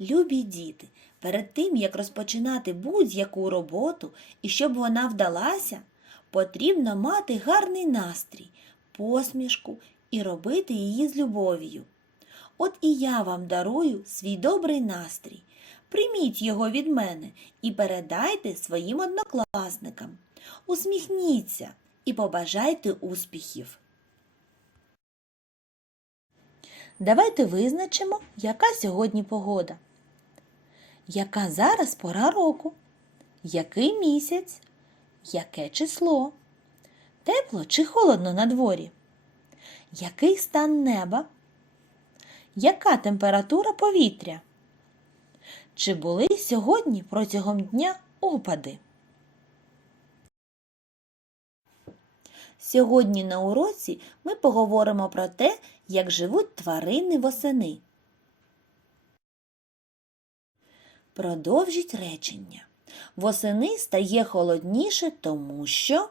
Любі діти, перед тим, як розпочинати будь-яку роботу і щоб вона вдалася, потрібно мати гарний настрій, посмішку і робити її з любов'ю. От і я вам дарую свій добрий настрій. Прийміть його від мене і передайте своїм однокласникам. Усміхніться і побажайте успіхів. Давайте визначимо, яка сьогодні погода. Яка зараз пора року? Який місяць? Яке число? Тепло чи холодно на дворі? Який стан неба? Яка температура повітря? Чи були сьогодні протягом дня опади? Сьогодні на уроці ми поговоримо про те, як живуть тварини восени. Продовжіть речення. Восени стає холодніше, тому що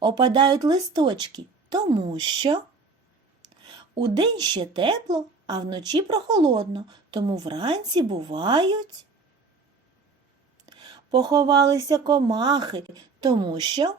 опадають листочки, тому що удень ще тепло, а вночі прохолодно, тому вранці бувають. Поховалися комахи, тому що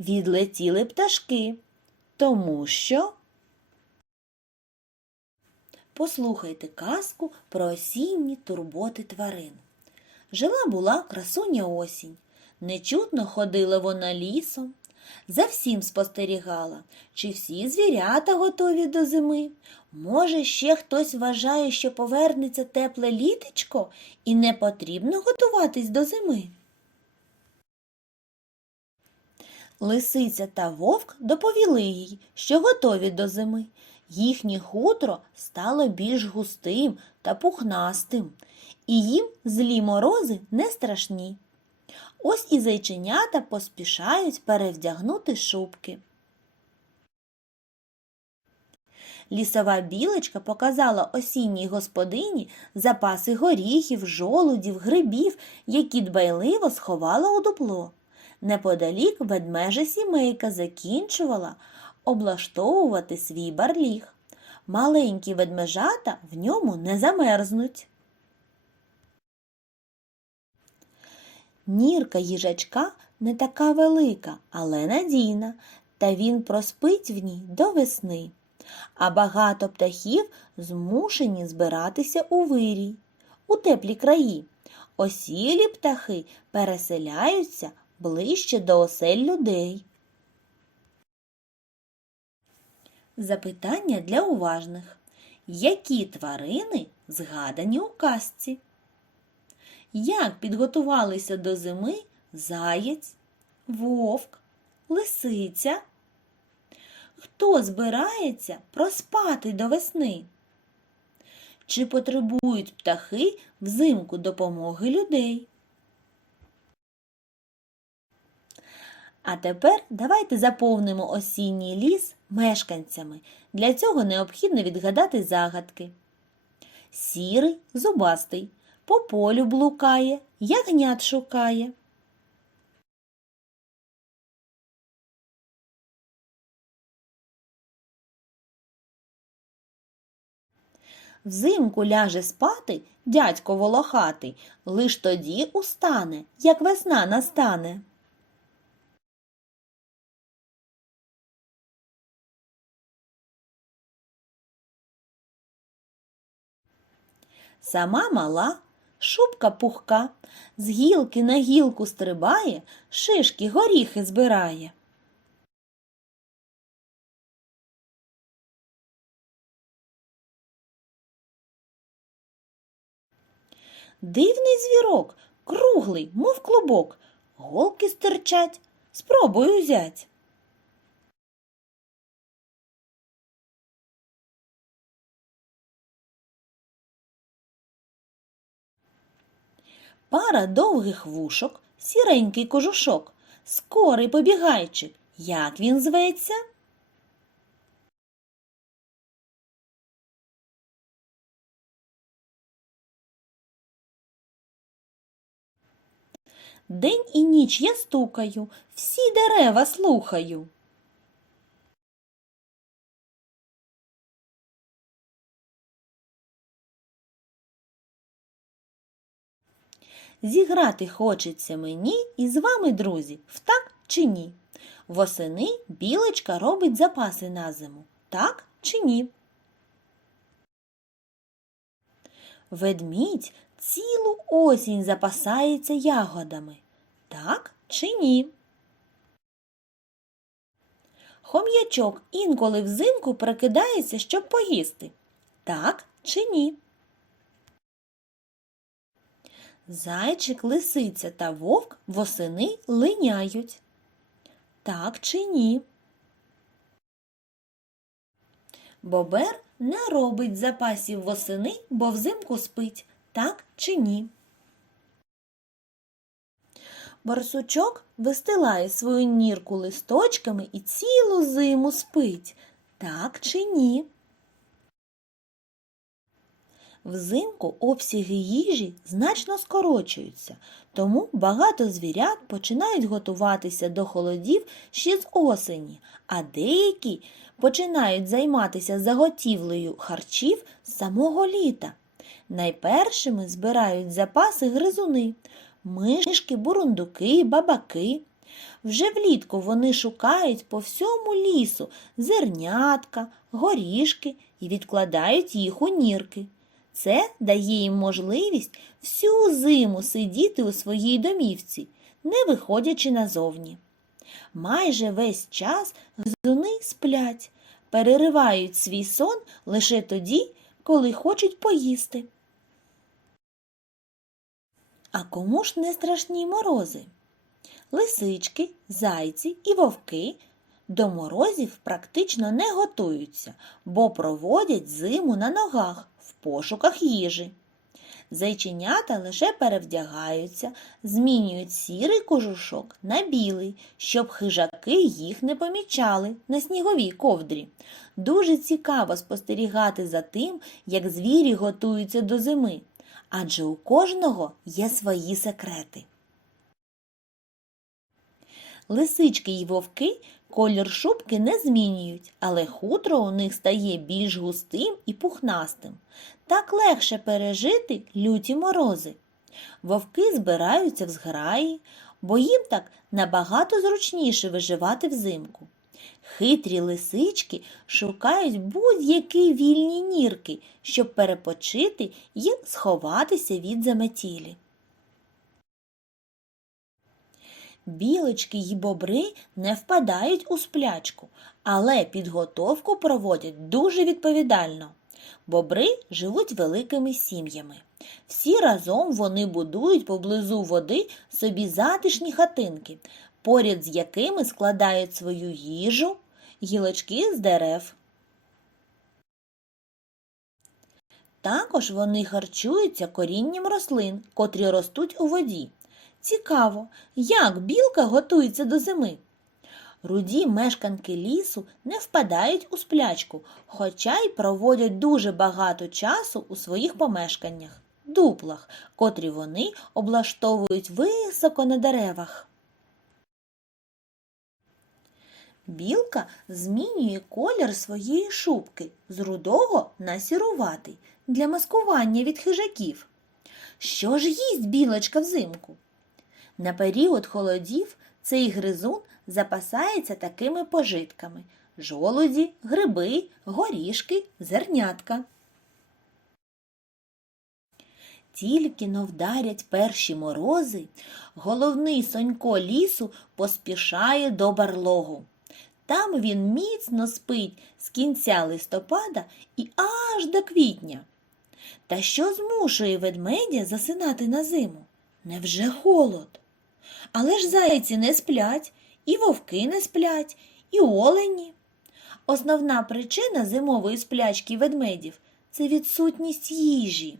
відлетіли пташки, тому що послухайте казку про осінні турботи тварин. Жила була красуня осінь. Нечутно ходила вона лісом, за всім спостерігала, чи всі звірята готові до зими. Може, ще хтось вважає, що повернеться тепле літечко і не потрібно готуватись до зими. Лисиця та вовк доповіли їй, що готові до зими. Їхнє хутро стало більш густим та пухнастим, і їм злі морози не страшні. Ось і зайченята поспішають перевдягнути шубки. Лісова білочка показала осінній господині запаси горіхів, жолудів, грибів, які дбайливо сховала у дупло. Неподалік ведмежа сімейка закінчувала облаштовувати свій барліг. Маленькі ведмежата в ньому не замерзнуть. Нірка їжачка не така велика, але надійна, та він проспить в ній до весни. А багато птахів змушені збиратися у вирій, у теплі краї. Осілі птахи переселяються ближче до осель людей. Запитання для уважних. Які тварини згадані у казці? Як підготувалися до зими заєць, вовк, лисиця? Хто збирається проспати до весни? Чи потребують птахи взимку допомоги людей? А тепер давайте заповнимо осінній ліс мешканцями. Для цього необхідно відгадати загадки. Сірий, зубастий, по полю блукає, ягнят шукає. Взимку ляже спати дядько волохатий, лиш тоді устане, як весна настане. Сама мала, шубка пухка, з гілки на гілку стрибає, шишки горіхи збирає. Дивний звірок, круглий, мов клубок, голки стирчать, спробуй узять. Пара довгих вушок, сіренький кожушок, скорий побігайчик. Як він зветься? День і ніч я стукаю, всі дерева слухаю. Зіграти хочеться мені і з вами, друзі, в так чи ні? Восени білочка робить запаси на зиму. Так чи ні? Ведмідь цілу осінь запасається ягодами. Так чи ні? Хом'ячок інколи взимку прокидається, щоб поїсти. Так чи ні? Зайчик, лисиця та вовк восени линяють. Так чи ні? Бобер не робить запасів восени, бо взимку спить. Так чи ні? Барсучок вистилає свою нірку листочками і цілу зиму спить. Так чи ні? Взимку обсяги їжі значно скорочуються, тому багато звірят починають готуватися до холодів ще з осені, а деякі починають займатися заготівлею харчів з самого літа. Найпершими збирають запаси гризуни, мишки, бурундуки, бабаки. Вже влітку вони шукають по всьому лісу зернятка, горішки і відкладають їх у нірки. Це дає їм можливість всю зиму сидіти у своїй домівці, не виходячи назовні. Майже весь час гризуни сплять, переривають свій сон лише тоді, коли хочуть поїсти. А кому ж не страшні морози? Лисички, зайці і вовки до морозів практично не готуються, бо проводять зиму на ногах в пошуках їжі. Зайченята лише перевдягаються, змінюють сірий кожушок на білий, щоб хижаки їх не помічали на сніговій ковдрі. Дуже цікаво спостерігати за тим, як звірі готуються до зими, адже у кожного є свої секрети. Лисички й вовки колір шубки не змінюють, але хутро у них стає більш густим і пухнастим. Так легше пережити люті морози. Вовки збираються в зграї, бо їм так набагато зручніше виживати взимку. Хитрі лисички шукають будь-які вільні нірки, щоб перепочити і сховатися від заметілі. Білочки й бобри не впадають у сплячку, але підготовку проводять дуже відповідально. Бобри живуть великими сім'ями. Всі разом вони будують поблизу води собі затишні хатинки, поряд з якими складають свою їжу, гілочки з дерев. Також вони харчуються корінням рослин, котрі ростуть у воді. Цікаво, як білка готується до зими. Руді мешканки лісу не впадають у сплячку, хоча й проводять дуже багато часу у своїх помешканнях, дуплах, котрі вони облаштовують високо на деревах. Білка змінює колір своєї шубки з рудого на сіруватий для маскування від хижаків. Що ж їсть білочка взимку? На період холодів цей гризун запасається такими пожитками жолуді, гриби, горішки, зернятка. Тільки но вдарять перші морози, головний сонько лісу поспішає до барлогу. Там він міцно спить з кінця листопада і аж до квітня. Та що змушує ведмедя засинати на зиму? Невже холод? Але ж зайці не сплять, і вовки не сплять, і олені. Основна причина зимової сплячки ведмедів це відсутність їжі.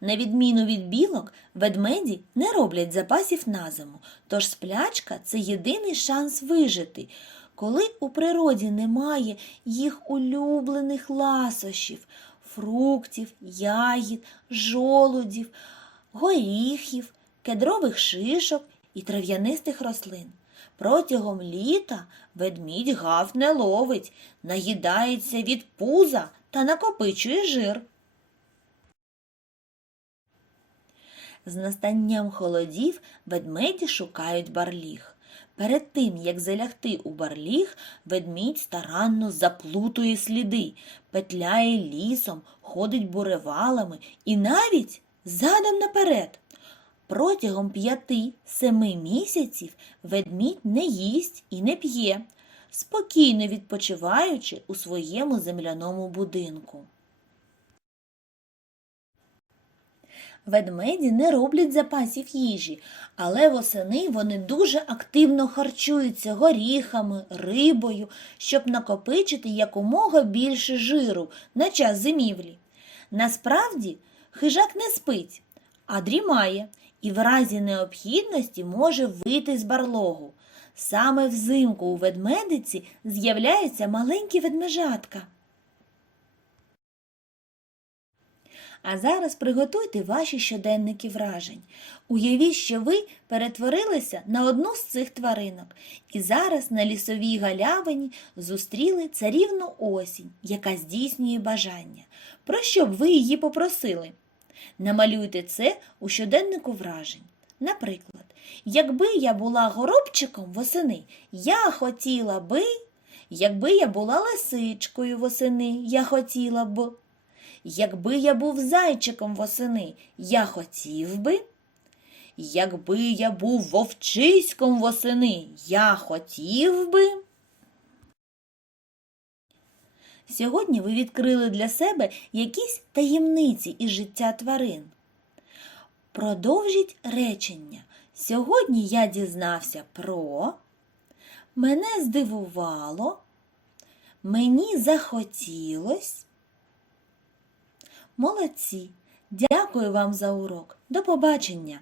На відміну від білок, ведмеді не роблять запасів на зиму, тож сплячка це єдиний шанс вижити, коли у природі немає їх улюблених ласощів, фруктів, ягід, жолудів, горіхів, кедрових шишок і трав'янистих рослин. Протягом літа ведмідь гав не ловить, наїдається від пуза та накопичує жир. З настанням холодів ведмеді шукають барліг. Перед тим, як залягти у барліг, ведмідь старанно заплутує сліди, петляє лісом, ходить буревалами і навіть задом наперед. Протягом п'яти-семи місяців ведмідь не їсть і не п'є, спокійно відпочиваючи у своєму земляному будинку. Ведмеді не роблять запасів їжі, але восени вони дуже активно харчуються горіхами, рибою, щоб накопичити якомога більше жиру на час зимівлі. Насправді, хижак не спить, а дрімає і в разі необхідності може вийти з барлогу. Саме взимку у ведмедиці з'являються маленькі ведмежатка. А зараз приготуйте ваші щоденники вражень. Уявіть, що ви перетворилися на одну з цих тваринок і зараз на лісовій галявині зустріли царівну осінь, яка здійснює бажання. Про що б ви її попросили? Намалюйте це у щоденнику вражень. Наприклад, якби я була горобчиком восени, я хотіла би, якби я була лисичкою восени, я хотіла б. Якби я був зайчиком восени, я хотів би. Якби я був вовчиськом восени, я хотів би. Сьогодні ви відкрили для себе якісь таємниці із життя тварин. Продовжіть речення. Сьогодні я дізнався про. Мене здивувало. Мені захотілось. Молодці! Дякую вам за урок. До побачення!